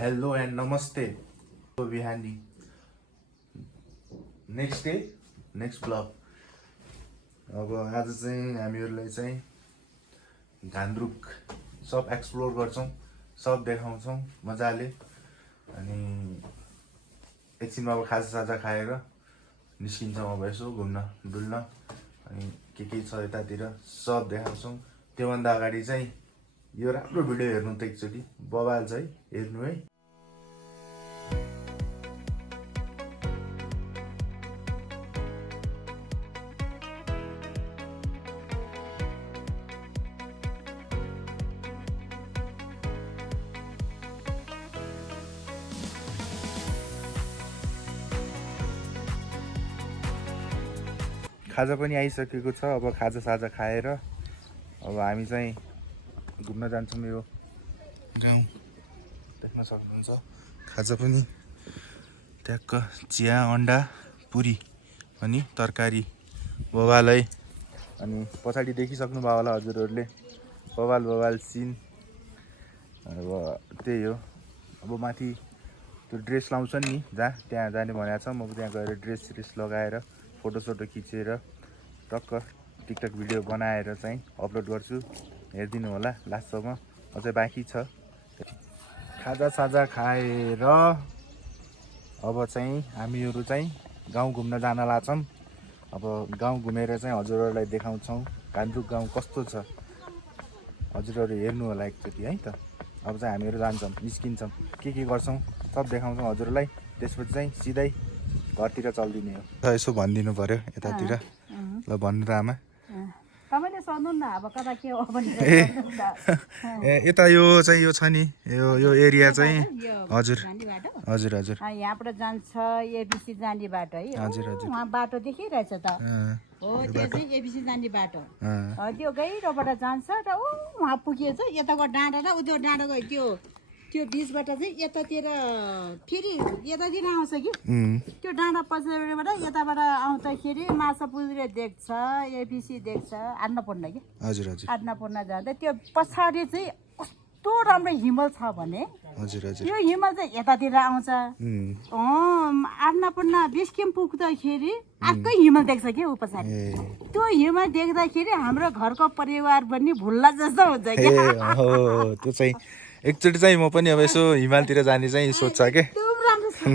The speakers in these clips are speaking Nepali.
हेलो एन्ड नमस्ते बिहानी नेक्स्ट डे नेक्स्ट ब्लग। अब आज चाहिँ हामीहरूलाई चाहिँ घान्द्रुक सब एक्सप्लोर गर्छौँ, सब देखाउँछौँ मजाले। अनि एकछिनमा अब खाजासाजा खाएर निस्किन्छौँ अब यसो घुम्न डुल्न। अनि के छ यतातिर सब देखाउँछौँ। त्योभन्दा अगाडि चाहिँ यो राम्रो भिडियो हेर्नु त एकचोटि बवाल छ है, हेर्नु है। खाजा पनि आइसकेको छ। अब खाजासाजा खाएर अब हामी चाहिँ घुम्न जान्छौँ। यो गाउँ देख्न सक्नुहुन्छ। खाजा पनि ट्याक्क चिया अन्डा पुरी अनि तरकारी बवाल है। अनि पछाडि देखिसक्नु भयो होला हजुरहरूले, बवाल सिन। अब त्यही हो। अब माथि त्यो ड्रेस लाउँछन् नि जहाँ, त्यहाँ जाने भनेको छ। म त्यहाँ गएर ड्रेस लगाएर फोटोसोटो खिचेर टक्क टिकटक भिडियो बनाएर चाहिँ अपलोड गर्छु। हेरिदिनु होला लास्टसम्म, अझै बाँकी छ। खाजासाजा खाएर अब चाहिँ हामीहरू चाहिँ गाउँ घुम्न जान लाग्छौँ। अब गाउँ घुमेर चाहिँ हजुरहरूलाई देखाउँछौँ घान्द्रुक गाउँ कस्तो छ। हजुरहरू हेर्नु होला एकचोटि है त। अब चाहिँ हामीहरू जान्छौँ, निस्किन्छौँ, के गर्छौँ सब देखाउँछौँ हजुरलाई। त्यसपछि चाहिँ सिधै घरतिर चल्दिने हो। यसो भनिदिनु पर्यो यतातिर। ल भन्नु त आमा। तपाईले सोध्नु न अब कता के हो भने। यता यो चाहिँ यो छ नि, यो एरिया चाहिँ हजुर हजुर हजुर यहाँबाट जान्छ एबिसी जाने बाटो है। हजुर हजुर वहाँ बाटो देखिरहेछ त हो, त्यो चाहिँ एबिसी जाने बाटो। त्यो गहिरोबाट जान्छ र वहाँ पुगेछ। यताको डाँडा र त्यो डाँडाको त्यो बिचबाट चाहिँ यतातिर फेरि यतातिर आउँछ कि त्यो डाँडा पछाडिबाट यताबाट आउँदाखेरि माछा पुज्रे देख्छ, एबिसी देख्छ, अन्नपूर्ण कि हजुर हजुर अन्नपूर्ण जाँदा त्यो पछाडि चाहिँ कस्तो राम्रो हिमल छ भने हजुर हजुर त्यो हिमल चाहिँ यतातिर आउँछ। अन्नपूर्ण बिस्किम पुग्दाखेरि अर्कै हिमल देख्छ कि ऊ पछाडि। त्यो हिमल देख्दाखेरि हाम्रो घरको परिवार पनि भुल्ला जस्तो हुन्छ कि। त्यो चाहिँ एकचोटि चाहिँ म पनि अब यसो हिमालतिर जाने चाहिँ सोच्छ के। एकदम राम्रो छ,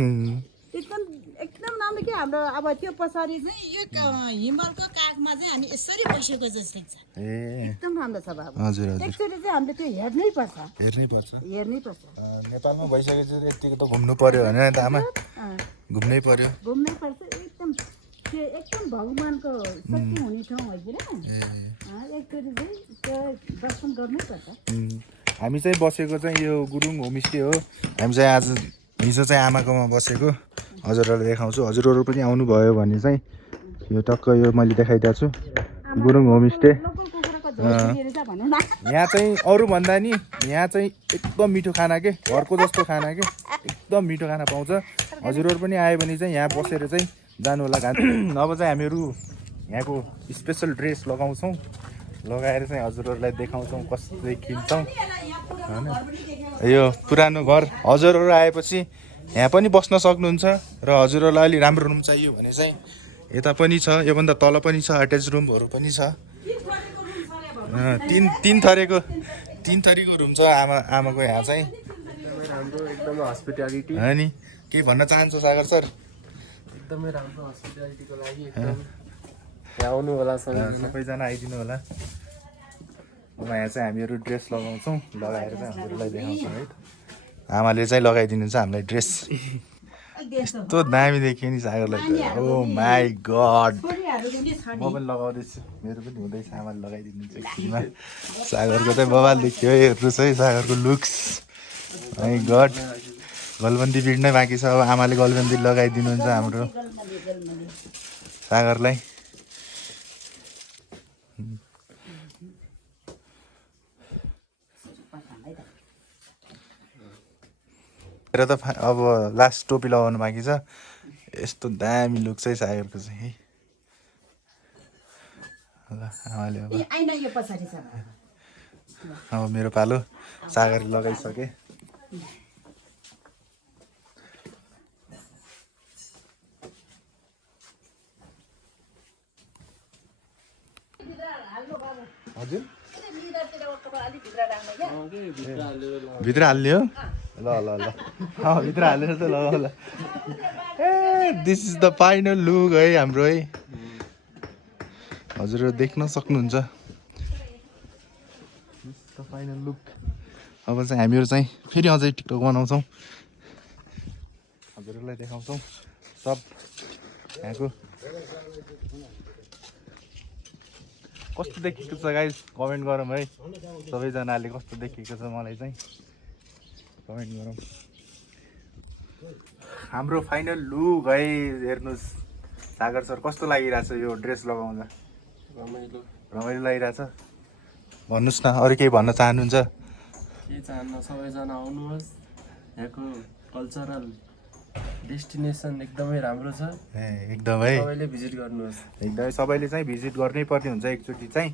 एकदम राम्रो कि हाम्रो। अब त्यो पछाडि चाहिँ यो हिमालको काखमा चाहिँ हामी यसरी बसेको जस्तो छ। एकदम राम्रो छ बाबु। हजुर हजुर एकचोटि चाहिँ हामीले त्यो हेर्नै पर्छ। नेपालमा भइसकेपछि यतिको त घुम्नु पर्यो भने त आमा, घुम्नै पर्यो। एकदम त्यो एकदम भगवानको शक्ति हुने ठाउँ हो कि एकचोटि चाहिँ त्यो दर्शन गर्नै पर्छ। हामी चाहिँ बसेको चाहिँ यो गुरुङ होमस्टे हो। हामी चाहिँ आज हिजो चाहिँ आमाकोमा बसेको। हजुरहरूलाई देखाउँछु। हजुरहरू पनि आउनुभयो भने चाहिँ यो टक्क यो मैले देखाइदिएको छु गुरुङ होमस्टे। यहाँ चाहिँ अरूभन्दा नि यहाँ चाहिँ एकदम मिठो खाना के, घरको जस्तो खाना के, एकदम मिठो खाना पाउँछ। हजुरहरू पनि आयो भने चाहिँ यहाँ बसेर चाहिँ जानु होला। अब चाहिँ हामीहरू यहाँको स्पेसल ड्रेस लगाउँछौँ, लगाएर चाहिँ हजुरहरूलाई देखाउँछौँ कस्तो देखिन्छौँ होइन। यो पुरानो घर हजुरहरू आएपछि यहाँ पनि बस्न सक्नुहुन्छ। र हजुरहरूलाई अलि राम्रो रुम चाहियो भने चाहिँ यता पनि छ, योभन्दा तल पनि छ, अट्याच रुमहरू पनि छ। तीन थरीको रुम छ आमाको यहाँ चाहिँ। एकदमै हस्पिटालिटी हो नि। केही भन्न चाहन्छु सागर सर? एकदमै राम्रो हस्पिटालिटीको लागि आउनु होला सबैजना आइदिनु होला। अब यहाँ चाहिँ हामीहरू ड्रेस लगाउँछौँ, लगाएर चाहिँ हजुरलाई देखाउँछौँ है। आमाले चाहिँ लगाइदिनुहुन्छ हामीलाई ड्रेस। यस्तो दामी देखियो नि सागरलाई त। ओ माई गड, म पनि लगाउँदैछु, मेरो पनि हुँदैछ। आमाले लगाइदिनुहुन्छ एकछिनमा। सागरको चाहिँ बवाल देखियो, हेर्नुहोस् है सागरको लुक्स। माई गड, गलबन्दी बिड्नै बाँकी छ। अब आमाले गलबन्दी लगाइदिनुहुन्छ हाम्रो सागरलाई। र त अब लास्ट टोपी लगाउनु बाँकी छ। यस्तो दामी लुक चाहिँ सागरको चाहिँ है। ल आमाले अब मेरो पालो। सागर लगाइसके। हजुर अलिक भित्र राख्नु क्या भित्र हाल्ने हो ल ल ल भित्र हालेर त ल ल ए this is the final look है हाम्रो है हजुर देख्न सक्नुहुन्छ फाइनल लुक अब चाहिँ हामीहरू चाहिँ फेरि अझै टिकटक बनाउँछौँ हजुरहरूलाई देखाउँछौँ सब यहाँको कस्तो देखेको छ गाइस कमेन्ट गरौँ है सबैजनाले कस्तो देखेको छ मलाई चाहिँ कमेन्ट गरौँ हाम्रो फाइनल लुक है हेर्नुहोस् सागर सर कस्तो लागिरहेछ यो ड्रेस लगाउँदा रमाइलो लागिरहेछ भन्नुहोस् न अरू केही भन्न चाहनुहुन्छ के चाहन्न सबैजना आउनुहोस् यहाँको कल्चरल डेस्टिनेसन एकदमै राम्रो छ एकदमै सबैले भिजिट गर्नुहोस् एकदमै सबैले चाहिँ भिजिट गर्नै पर्ने हुन्छ एकचोटि चाहिँ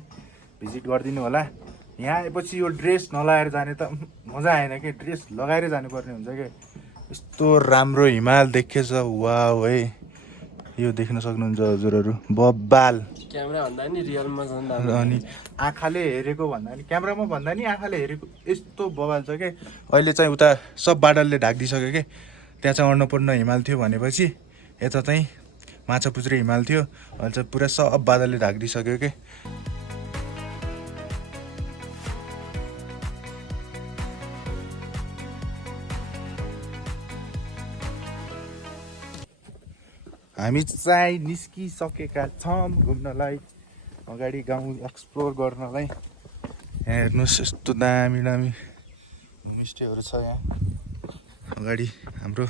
भिजिट गरिदिनु होला यहाँ आएपछि यो ड्रेस नलाएर जाने त मजा आएन कि ड्रेस लगाएर जानुपर्ने हुन्छ कि यस्तो राम्रो हिमाल देखेछ वाउ है यो देख्न सक्नुहुन्छ हजुरहरू बब्बाल क्यामेरा भन्दा नि रियलमा झन् अनि आँखाले हेरेको भन्दा नि क्यामेरामा भन्दा नि आँखाले हेरेको यस्तो बबाल छ कि अहिले चाहिँ उता सब बादलले ढाकिदिइसक्यो कि त्यहाँ चाहिँ अन्नपूर्ण हिमाल थियो भनेपछि यता चाहिँ माछापुच्छ्रे हिमाल थियो अहिले चाहिँ पुरा सब बादलले ढाकिदिइसक्यो कि हामी चाहिँ निस्किसकेका छौँ घुम्नलाई अगाडि गाउँ एक्सप्लोर गर्नलाई यहाँ हेर्नुहोस् यस्तो दामी दामी होमस्टेहरू छ यहाँ अगाडि हाम्रो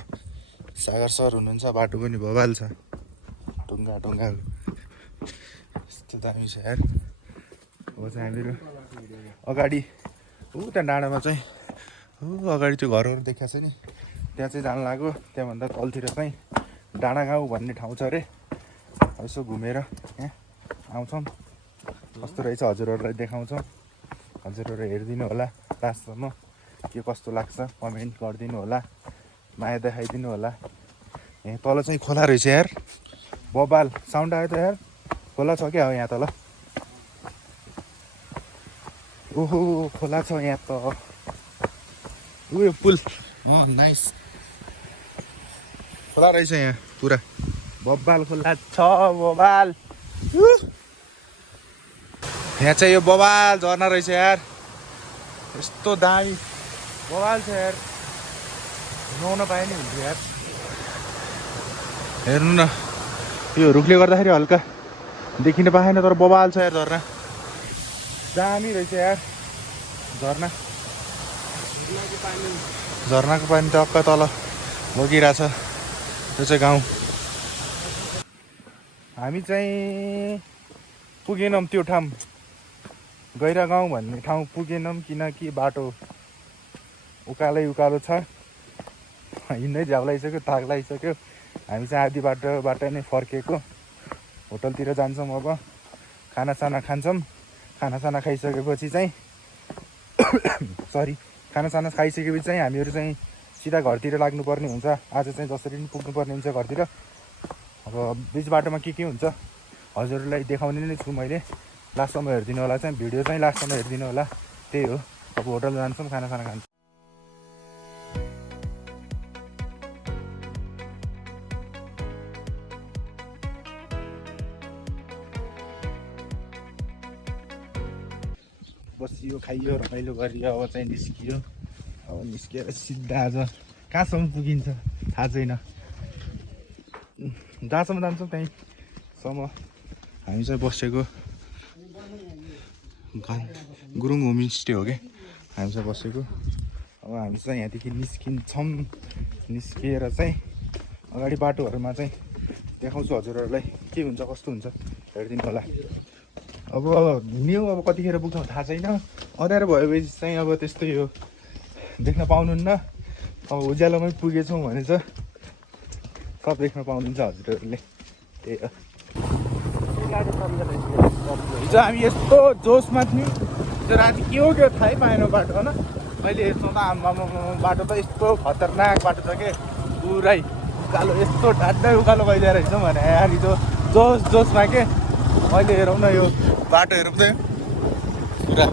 सागर सर हुनुहुन्छ बाटो पनि बबाल छ ढुङ्गा यस्तो दामी छ यार अब चाहिँ हामीहरू अगाडि त्यहाँ डाँडामा चाहिँ अगाडि त्यो घरहरू देखाएको छ नि त्यहाँ चाहिँ जानु लाग्यो त्यहाँभन्दा तलतिर चाहिँ डाँडा गाउँ भन्ने ठाउँ छ अरे यसो घुमेर यहाँ आउँछौँ कस्तो रहेछ हजुरहरूलाई देखाउँछौँ हजुरहरू हेरिदिनु होला लास्टसम्म के कस्तो लाग्छ कमेन्ट गरिदिनु होला माया देखाइदिनु होला यहाँ तल चाहिँ खोला रहेछ यार बबाल साउन्ड आयो त यार खोला छ क्या हो यहाँ तल ओहो खोला छ यहाँ त उयो पुल नाइस खोला रहेछ यहाँ पुरा बब्बाल खोला छ बबाल यहाँ चाहिँ यो बबाल झर्ना रहेछ यार यस्तो दामी बबाल छ यार नुहाउन पाए नि हुन्थ्यो यार हेर्नु न यो रुखले गर्दाखेरि हल्का देखिन पाएन तर बबाल छ यार झर्ना दामी रहेछ यार झर्नाको पानी टक्क तल बगिरहेछ त्यो चाहिँ गाउँ हामी चाहिँ पुगेनौँ त्यो ठाउँ गैरा गाउँ भन्ने ठाउँ पुगेनौँ किनकि बाटो उकालो छ हिँड्दै झ्याउ लागिसक्यो थाक लागिसक्यो हामी चाहिँ आधी बाटोबाट नै फर्केको होटलतिर जान्छौँ अब खानासाना खान्छौँ खानासाना खाइसकेपछि चाहिँ खानासाना खाइसकेपछि चाहिँ हामीहरू चाहिँ सिधा घरतिर लाग्नुपर्ने हुन्छ आज चाहिँ जसरी पनि पुग्नुपर्ने हुन्छ घरतिर अब बिच बाटोमा के हुन्छ हजुरहरूलाई देखाउने नै छु मैले लास्टसम्म हेरिदिनु होला चाहिँ भिडियो चाहिँ लास्टसम्म हेरिदिनु होला त्यही हो अब होटल जान्छौँ खानासाना खान्छौँ बसियो खाइयो रमाइलो गरियो अब चाहिँ निस्कियो अब निस्किएर सिधा आज कहाँसम्म पुगिन्छ थाहा छैन जहाँसम्म जान्छौँ त्यहीँसम्म हामी चाहिँ बसेको गुरुङ होमस्टे हो कि हामी चाहिँ बसेको अब हामी चाहिँ यहाँदेखि निस्किन्छौँ निस्किएर चाहिँ अगाडि बाटोहरूमा चाहिँ देखाउँछु हजुरहरूलाई के हुन्छ कस्तो हुन्छ हेरिदिनु होला अब न्यू अब कतिखेर पुग्छौँ थाहा छैन अँध्यारो भएपछि चाहिँ अब त्यस्तै हो देख्न पाउनुहुन्न अब उज्यालोमै पुगेछौँ भने चाहिँ सब देख्न पाउनुहुन्छ हजुरहरूले त्यही हो हिजो हामी यस्तो जोसमा थियौँ हिजो राति के हो क्या थाहै पाएन बाटो होइन अहिले हेर्छौँ त आम्मा बाटो त यस्तो खतरनाक बाटो छ कि पुरै उकालो यस्तो ढाड्दै उकालो गइदिएर हिँड्छौँ भने यार हिजो जोसमा के अहिले हेरौँ न यो बाटोहरू पनि पुरा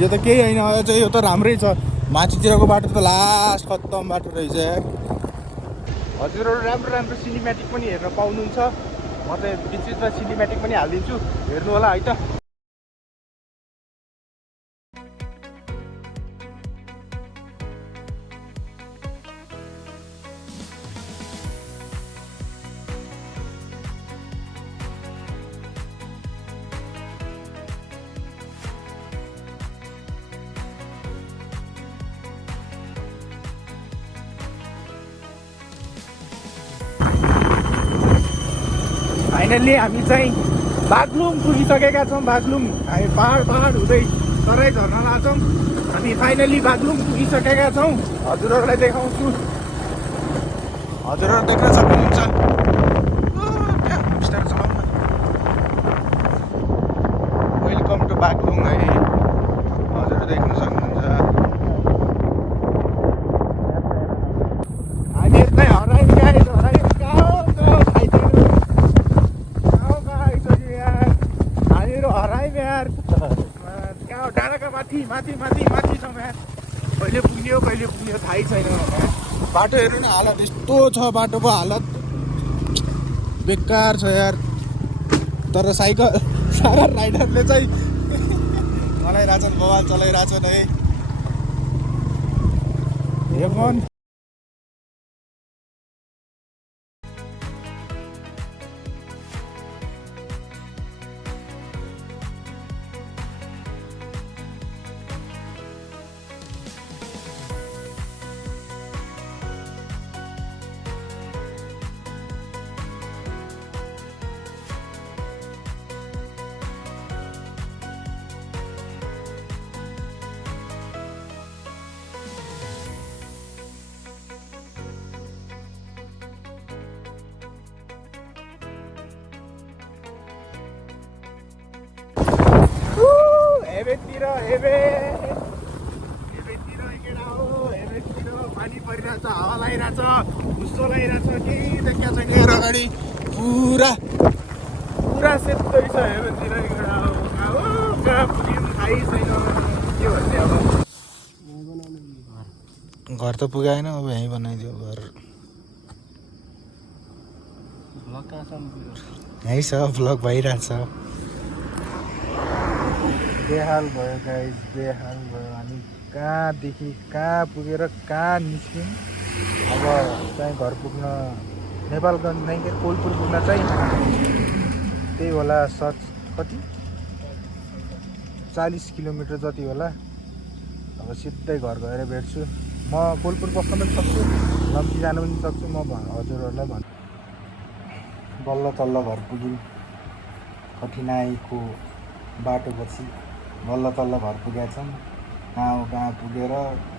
यो त केही होइन अझ यो त राम्रै छ माथितिरको बाटो त लास्ट खत्तम बाटो रहेछ यार हजुरहरू राम्रो राम्रो सिनेमेटिक पनि हेर्न पाउनुहुन्छ म चाहिँ बिचमा सिनेमेटिक पनि हालिदिन्छु हेर्नु होला है त फाइनल्ली हामी चाहिँ बागलुङ पुगिसकेका छौँ बागलुङ हामी पहाड हुँदै तराई झर्न लाग्छौँ हामी फाइनल्ली बागलुङ पुगिसकेका छौँ हजुरहरूलाई देखाउँछु हजुरहरू देख्न सक्नुहुन्छ बिस्तारै चलाउनु वेलकम टु बागलुङ है हजुरहरू देख्न सक्नुहुन्छ हामीहरू चाहिँ हरायौँ डाँडाका माथि छौँ यार कहिले पुग्यो थाहै छैन बाटो हेर्नु न हालत यस्तो छ बाटोको हालत बेकार छ यार तर साइकल सागर राइडरले चाहिँ चलाइरहेछन् बवाल चलाइरहेछन् है हेमन हेबेतिर पानी परिरहेछ हावा लगाइरहेछ हुस्सो लगाइरहेछ केही देखिया छैन यहाँ अगाडि पुरा सेतै छ हेबेतिर कहाँ पुग्यौँ थाहै छैन के भन्ने अब घर त पुगाएन अब यहीँ बनाइदियो घर यहीँ छ भ्लग भइरहेछ बेहाल भयो गाइस बेहाल भयो हामी कहाँदेखि कहाँ पुगेर कहाँ निस्क्यौँ अब चाहिँ घर पुग्न नेपालगञ्ज नै के कोलपुर पुग्न चाहिँ त्यही होला कति 40 किलोमिटर जति होला अब सिधै घर गएर भेट्छु म कोलपुर बस्न पनि सक्छु लम्ची जान पनि सक्छु म हजुरहरूलाई भन्छु बल्ल तल्ल घर पुग्यौँ कठिनाइको बाटोपछि बल्ल तल्ल घर पुगेका छौँ कहाँ पुगेर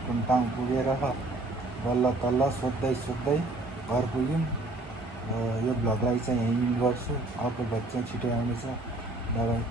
कुन ठाउँ पुगेर बल्ल तल्ल सोध्दै घर पुग्यौँ यो भ्लगलाई चाहिँ यहीँ गर्छु अर्को भ्लग चाहिँ छिटै आउनेछ बाइ